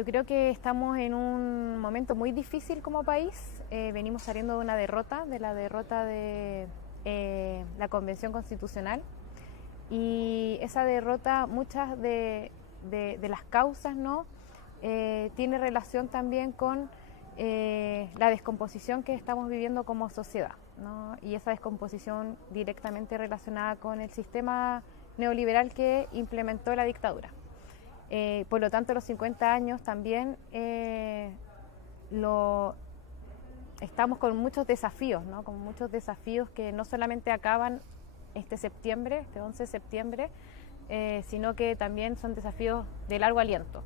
yo creo que estamos en un momento muy difícil como país. Venimos saliendo de una derrota, de la derrota de la Convención Constitucional. Y esa derrota, muchas de las causas, ¿no? Tiene relación también con la descomposición que estamos viviendo como sociedad, ¿no? Y esa descomposición directamente relacionada con el sistema neoliberal que implementó la dictadura. Por lo tanto, los 50 años también estamos con muchos desafíos, ¿no? Con muchos desafíos que no solamente acaban este septiembre, este 11 de septiembre, sino que también son desafíos de largo aliento.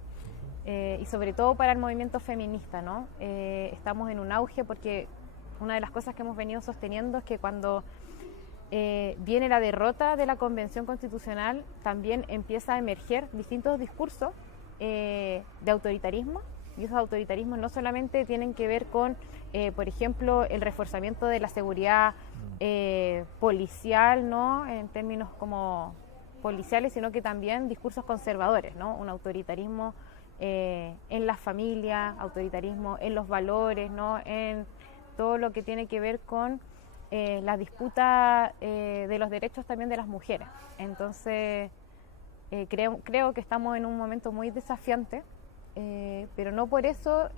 Y sobre todo para el movimiento feminista, ¿no? Estamos en un auge porque una de las cosas que hemos venido sosteniendo es que cuando viene la derrota de la Convención Constitucional, también empieza a emerger distintos discursos de autoritarismo, y esos autoritarismos no solamente tienen que ver con, por ejemplo, el reforzamiento de la seguridad policial, ¿no? En términos como policiales, sino que también discursos conservadores, ¿no? Un autoritarismo en la familia, autoritarismo en los valores, ¿no? En todo lo que tiene que ver con la disputa de los derechos también de las mujeres. Entonces, creo que estamos en un momento muy desafiante, pero no por eso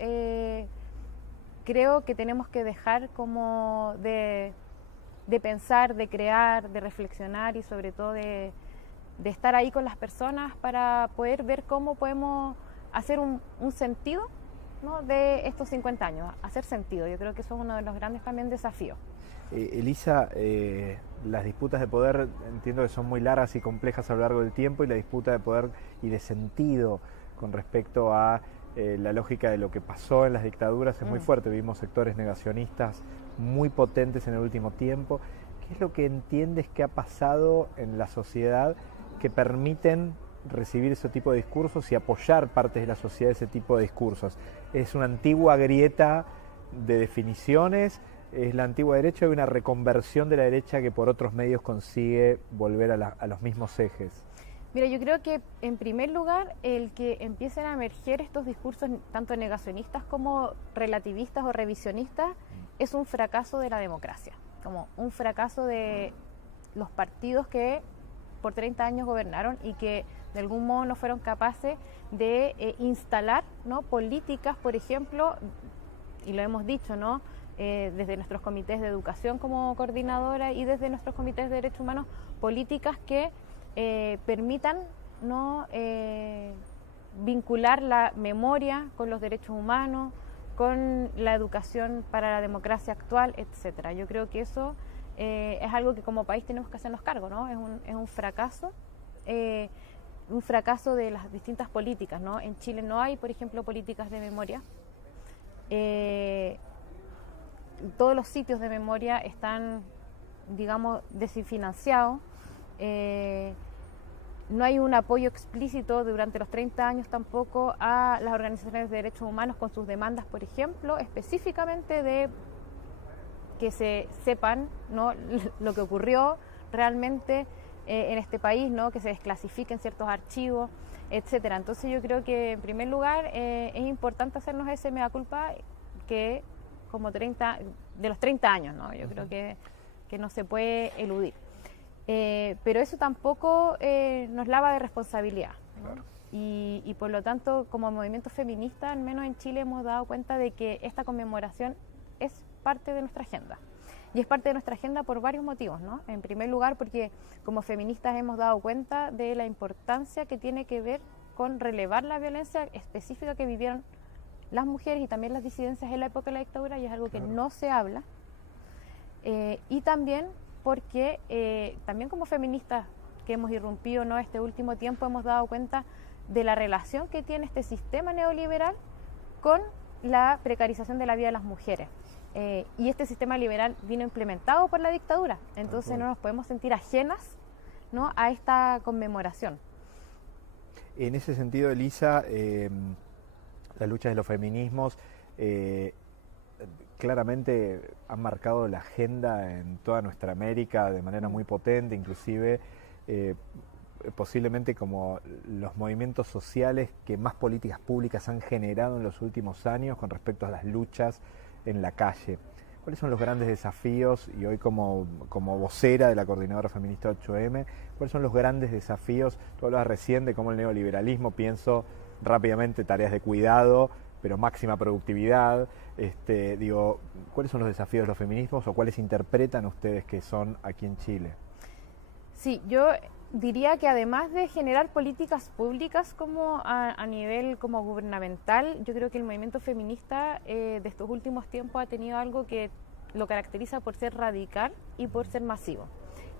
creo que tenemos que dejar como de pensar, de crear, de reflexionar y sobre todo de estar ahí con las personas para poder ver cómo podemos hacer un sentido, ¿no? De estos 50 años, hacer sentido. Yo creo que eso es uno de los grandes también desafíos. Elisa, las disputas de poder entiendo que son muy largas y complejas a lo largo del tiempo, y la disputa de poder y de sentido con respecto a la lógica de lo que pasó en las dictaduras es muy fuerte. Vimos sectores negacionistas muy potentes en el último tiempo. ¿Qué es lo que entiendes que ha pasado en la sociedad que permiten recibir ese tipo de discursos y apoyar partes de la sociedad ese tipo de discursos? ¿Es una antigua grieta de definiciones? ¿Es la antigua derecha o hay una reconversión de la derecha que por otros medios consigue volver a los mismos ejes? Mira, yo creo que en primer lugar el que empiecen a emerger estos discursos tanto negacionistas como relativistas o revisionistas es un fracaso de la democracia, como un fracaso de los partidos que por 30 años gobernaron y que de algún modo no fueron capaces de instalar, ¿no? Políticas, por ejemplo, y lo hemos dicho, ¿no? Desde nuestros comités de educación como coordinadora y desde nuestros comités de derechos humanos, políticas que permitan, ¿no? Vincular la memoria con los derechos humanos, con la educación para la democracia actual, etcétera. Yo creo que eso es algo que como país tenemos que hacernos cargo, ¿no? Es un fracaso de las distintas políticas, ¿no? En Chile no hay, por ejemplo, políticas de memoria. Todos los sitios de memoria están, digamos, desfinanciados. No hay un apoyo explícito durante los 30 años tampoco a las organizaciones de derechos humanos con sus demandas, por ejemplo, específicamente de que se sepan, ¿no? Lo que ocurrió realmente en este país, ¿no? Que se desclasifiquen ciertos archivos, etcétera. Entonces yo creo que en primer lugar es importante hacernos ese mea culpa que como de los 30 años, ¿no? Yo creo que no se puede eludir. Pero eso tampoco nos lava de responsabilidad, ¿no? Claro. Y por lo tanto, como movimiento feminista, al menos en Chile hemos dado cuenta de que esta conmemoración es parte de nuestra agenda. Y es parte de nuestra agenda por varios motivos, ¿no? En primer lugar, porque como feministas hemos dado cuenta de la importancia que tiene que ver con relevar la violencia específica que vivieron las mujeres y también las disidencias en la época de la dictadura, y es algo que no se habla. Y también porque también como feministas que hemos irrumpido, ¿no? Este último tiempo hemos dado cuenta de la relación que tiene este sistema neoliberal con la precarización de la vida de las mujeres. Y este sistema liberal vino implementado por la dictadura, entonces no nos podemos sentir ajenas, ¿no? A esta conmemoración. En ese sentido, Elisa, las luchas de los feminismos claramente han marcado la agenda en toda nuestra América de manera muy potente, inclusive posiblemente como los movimientos sociales que más políticas públicas han generado en los últimos años con respecto a las luchas en la calle. ¿Cuáles son los grandes desafíos? Y hoy como vocera de la Coordinadora Feminista 8M, ¿cuáles son los grandes desafíos? Tú hablabas recién de cómo el neoliberalismo, pienso rápidamente tareas de cuidado, pero máxima productividad. ¿Cuáles son los desafíos de los feminismos o cuáles interpretan ustedes que son aquí en Chile? Sí, yo diría que además de generar políticas públicas como a nivel como gubernamental, yo creo que el movimiento feminista de estos últimos tiempos ha tenido algo que lo caracteriza por ser radical y por ser masivo.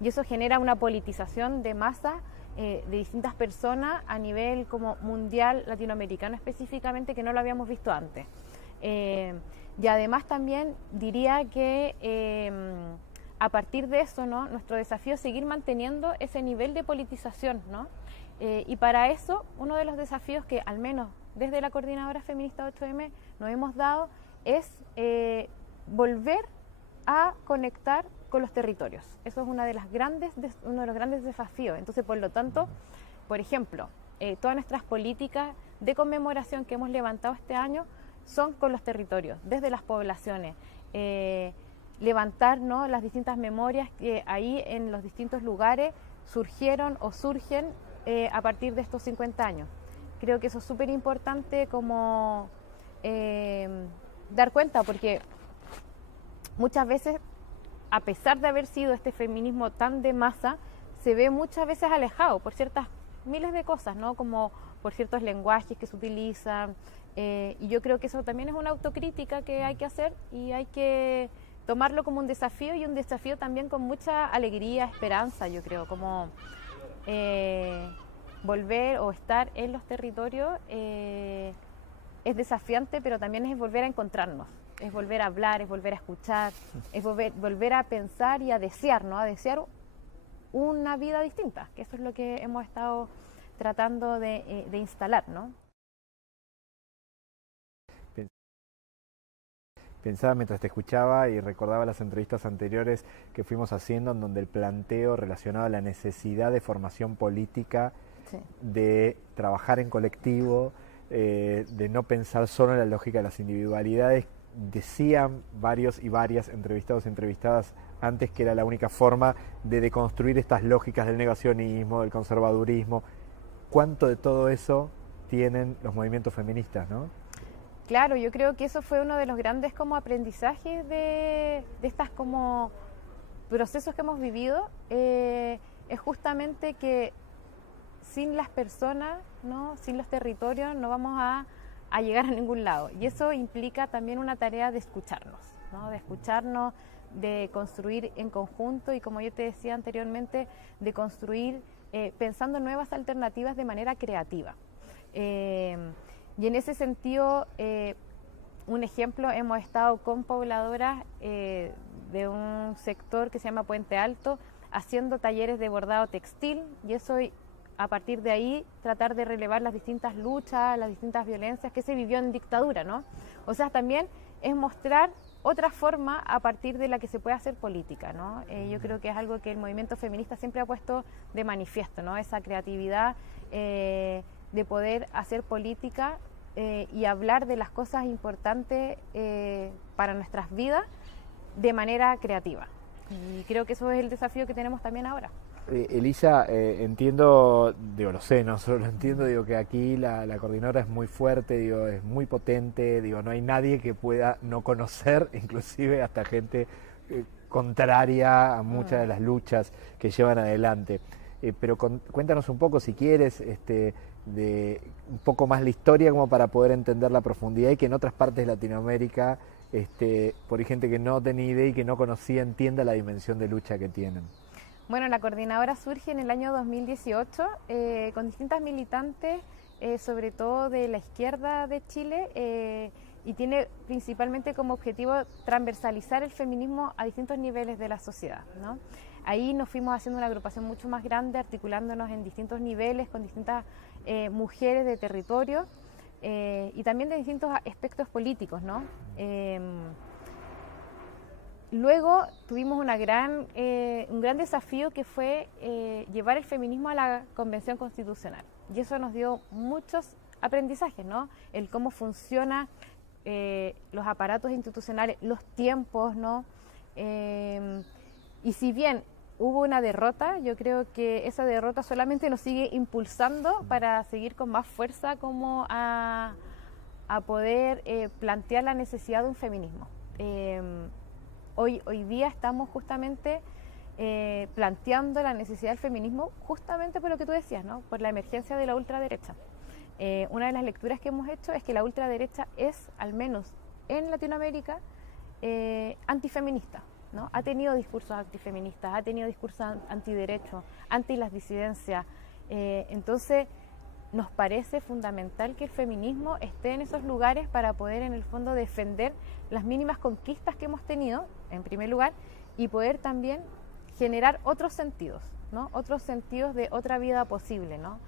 Y eso genera una politización de masa de distintas personas a nivel como mundial, latinoamericano específicamente, que no lo habíamos visto antes. Y además también diría que a partir de eso, ¿no?, nuestro desafío es seguir manteniendo ese nivel de politización, ¿no? Y para eso, uno de los desafíos que al menos desde la Coordinadora Feminista 8M nos hemos dado es volver a conectar con los territorios. Eso es uno de los grandes desafíos. Entonces, por lo tanto, por ejemplo, todas nuestras políticas de conmemoración que hemos levantado este año son con los territorios, desde las poblaciones. Levantar, ¿no?, las distintas memorias que ahí en los distintos lugares surgieron o surgen a partir de estos 50 años. Creo que eso es súper importante como dar cuenta, porque muchas veces, a pesar de haber sido este feminismo tan de masa, se ve muchas veces alejado por ciertas miles de cosas, ¿no?, como por ciertos lenguajes que se utilizan, y yo creo que eso también es una autocrítica que hay que hacer y hay que tomarlo como un desafío, y un desafío también con mucha alegría, esperanza, yo creo, como volver o estar en los territorios es desafiante, pero también es volver a encontrarnos, es volver a hablar, es volver a escuchar, es volver a pensar y a desear, ¿no?, a desear una vida distinta, que eso es lo que hemos estado tratando de instalar, ¿no? Pensaba mientras te escuchaba y recordaba las entrevistas anteriores que fuimos haciendo, en donde el planteo relacionado a la necesidad de formación política, sí, de trabajar en colectivo, de no pensar solo en la lógica de las individualidades. Decían varios y varias entrevistados y entrevistadas antes que era la única forma de deconstruir estas lógicas del negacionismo, del conservadurismo. ¿Cuánto de todo eso tienen los movimientos feministas, no? Claro, yo creo que eso fue uno de los grandes como aprendizajes de estas como procesos que hemos vivido, es justamente que sin las personas, ¿no?, sin los territorios, no vamos a llegar a ningún lado. Y eso implica también una tarea de escucharnos, ¿no?, de escucharnos, de construir en conjunto y, como yo te decía anteriormente, de construir pensando en nuevas alternativas de manera creativa. Y en ese sentido, un ejemplo, hemos estado con pobladoras de un sector que se llama Puente Alto, haciendo talleres de bordado textil, y eso, a partir de ahí, tratar de relevar las distintas luchas, las distintas violencias que se vivió en dictadura, ¿no? O sea, también es mostrar otra forma a partir de la que se puede hacer política, ¿no? Yo creo que es algo que el movimiento feminista siempre ha puesto de manifiesto, ¿no?, esa creatividad de poder hacer política y hablar de las cosas importantes para nuestras vidas de manera creativa. Y creo que eso es el desafío que tenemos también ahora. Elisa, entiendo, digo, lo sé, no solo lo entiendo, digo que aquí la coordinadora es muy fuerte, digo, es muy potente, digo, no hay nadie que pueda no conocer, inclusive hasta gente contraria a muchas de las luchas que llevan adelante. Pero cuéntanos un poco, si quieres, de un poco más la historia, como para poder entender la profundidad, y que en otras partes de Latinoamérica, por ahí gente que no tenía idea y que no conocía, entienda la dimensión de lucha que tienen. Bueno, la coordinadora surge en el año 2018 con distintas militantes, sobre todo de la izquierda de Chile, y tiene principalmente como objetivo transversalizar el feminismo a distintos niveles de la sociedad, ¿no? Ahí nos fuimos haciendo una agrupación mucho más grande, articulándonos en distintos niveles, con distintas mujeres de territorio y también de distintos aspectos políticos, ¿no? luego tuvimos un gran desafío que fue llevar el feminismo a la Convención Constitucional. Y eso nos dio muchos aprendizajes, ¿no? El cómo funcionan los aparatos institucionales, los tiempos, ¿no? Y si bien hubo una derrota, yo creo que esa derrota solamente nos sigue impulsando para seguir con más fuerza como a poder plantear la necesidad de un feminismo. Hoy día estamos justamente planteando la necesidad del feminismo justamente por lo que tú decías, ¿no? Por la emergencia de la ultraderecha. Una de las lecturas que hemos hecho es que la ultraderecha es, al menos en Latinoamérica, antifeminista, ¿no? Ha tenido discursos antifeministas, ha tenido discursos antiderechos, anti las disidencias. Entonces, nos parece fundamental que el feminismo esté en esos lugares para poder, en el fondo, defender las mínimas conquistas que hemos tenido, en primer lugar, y poder también generar otros sentidos, ¿no? Otros sentidos de otra vida posible, ¿no?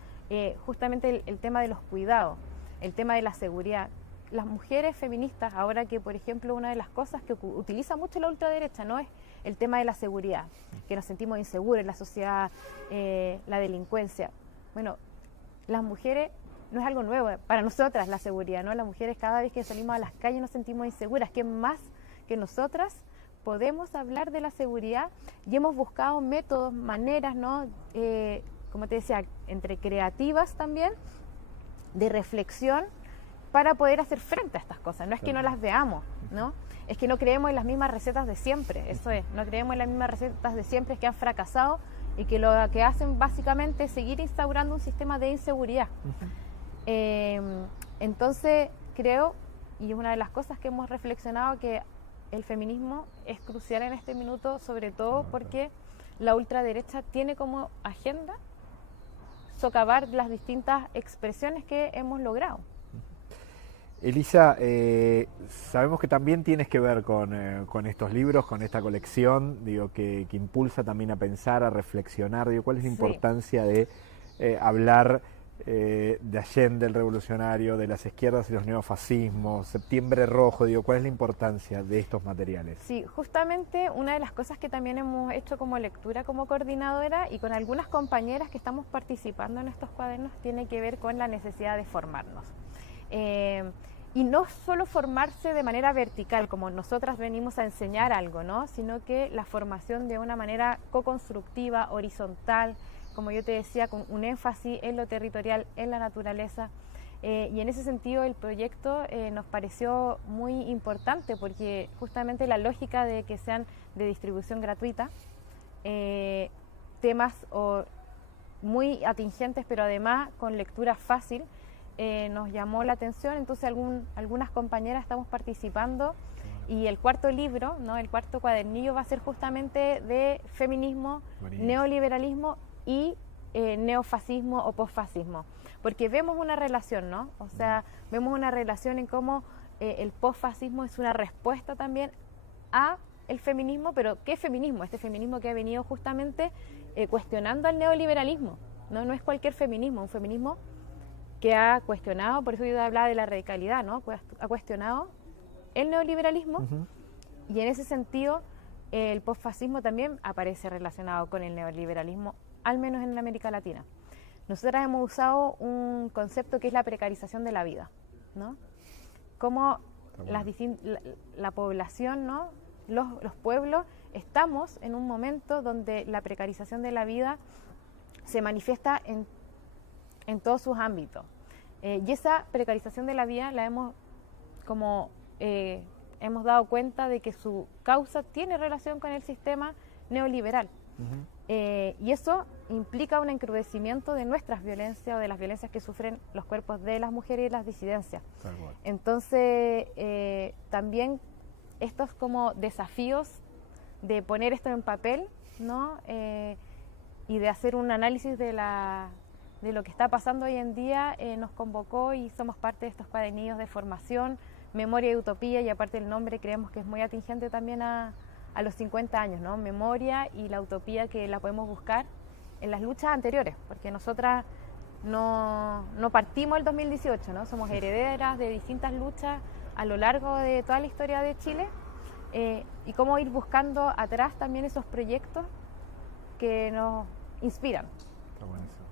Justamente el tema de los cuidados, el tema de la seguridad. Las mujeres feministas, ahora que, por ejemplo, una de las cosas que utiliza mucho la ultraderecha, ¿no? Es el tema de la seguridad, que nos sentimos inseguros en la sociedad, la delincuencia. Bueno, las mujeres no es algo nuevo para nosotras la seguridad, ¿no? Las mujeres cada vez que salimos a las calles nos sentimos inseguras, que más que nosotras podemos hablar de la seguridad y hemos buscado métodos, maneras, ¿no? Como te decía, entre creativas también, de reflexión para poder hacer frente a estas cosas. No es que no las veamos, ¿no? Es que no creemos en las mismas recetas de siempre, eso es, no creemos en las mismas recetas de siempre que han fracasado y que lo que hacen básicamente es seguir instaurando un sistema de inseguridad. Entonces creo, y es una de las cosas que hemos reflexionado, que el feminismo es crucial en este minuto, sobre todo porque la ultraderecha tiene como agenda socavar las distintas expresiones que hemos logrado. Elisa, sabemos que también tienes que ver con estos libros, con esta colección, digo, que impulsa también a pensar, a reflexionar. Digo, ¿cuál es la importancia de hablar de Allende, el revolucionario, de las izquierdas y los neofascismos, Septiembre Rojo? Digo, ¿cuál es la importancia de estos materiales? Sí, justamente una de las cosas que también hemos hecho como lectura, como coordinadora, y con algunas compañeras que estamos participando en estos cuadernos, tiene que ver con la necesidad de formarnos. Y no solo formarse de manera vertical, como nosotras venimos a enseñar algo, ¿no? Sino que la formación de una manera co-constructiva, horizontal, como yo te decía, con un énfasis en lo territorial, en la naturaleza. Y en ese sentido el proyecto nos pareció muy importante porque justamente la lógica de que sean de distribución gratuita, temas muy atingentes pero además con lectura fácil, nos llamó la atención. Entonces algunas compañeras estamos participando y el cuarto libro, ¿no? El cuarto cuadernillo va a ser justamente de feminismo, neoliberalismo y neofascismo o posfascismo, porque vemos una relación, ¿no? O sea, vemos una relación en cómo el posfascismo es una respuesta también a el feminismo, pero ¿qué feminismo? Este feminismo que ha venido justamente cuestionando al neoliberalismo, ¿no? No es cualquier feminismo, un feminismo que ha cuestionado, por eso yo hablaba de la radicalidad, ¿no? Ha cuestionado el neoliberalismo y en ese sentido el posfascismo también aparece relacionado con el neoliberalismo, al menos en América Latina. Nosotras hemos usado un concepto que es la precarización de la vida, ¿no? Cómo la población, ¿no? Los pueblos, estamos en un momento donde la precarización de la vida se manifiesta en todos sus ámbitos. Y esa precarización de la vida la hemos dado cuenta de que su causa tiene relación con el sistema neoliberal. Y eso implica un encrudecimiento de nuestras violencias o de las violencias que sufren los cuerpos de las mujeres y las disidencias. Entonces, también estos como desafíos de poner esto en papel, ¿no? Y de hacer un análisis de lo que está pasando hoy en día, nos convocó y somos parte de estos cuadernillos de formación, Memoria y Utopía, y aparte el nombre creemos que es muy atingente también a los 50 años, ¿no? Memoria y la utopía que la podemos buscar en las luchas anteriores, porque nosotras no partimos el 2018, ¿no? Somos herederas de distintas luchas a lo largo de toda la historia de Chile, y cómo ir buscando atrás también esos proyectos que nos inspiran. Está buenísimo.